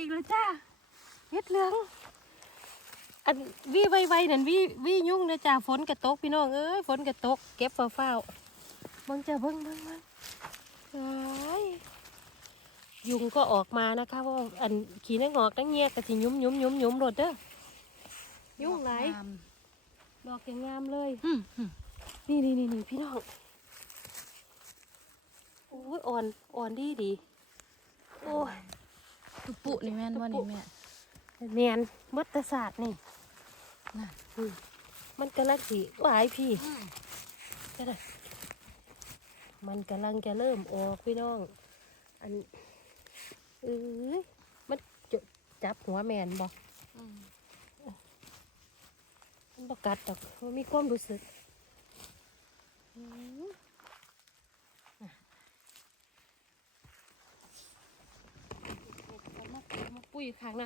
อีกแล้วจ้าเฮ็ดเหลือง อันวิไวๆนั่นวิวิยุ่งนะจ้าฝนกระตกพี่น้องเอ้ยฝนกระตก เก็บเฝ้าๆเบิ่งจ้าเบิ่งเบิ่งเบิ่งเอ้ยยุงก็ออกมานะคะว่าอันขี่นังออกนังเงียกก็สิยุ้มยุ้มยุ้มยุ้มรถเด้อยุ่งไหลายดอกยังงามเลยอืมอืมนี่นี่นี่นี่พี่น้องโอ้ยอ่อนอ่อนดีดีโอ้ยตุ ปุนี่แม่นว่านี่แม่เนียนมัตศาสตร์นี่น่ะอืมมันกำลังสีหวายพี่ก็ได้มันกำลังจะเริ่มออกพี่น้อง อันเอ้ยมันจะจับหัวแมนบอกมันบกัดดอกมันมีความรู้สึกอืมอะมา ปุ้ยข้งน้า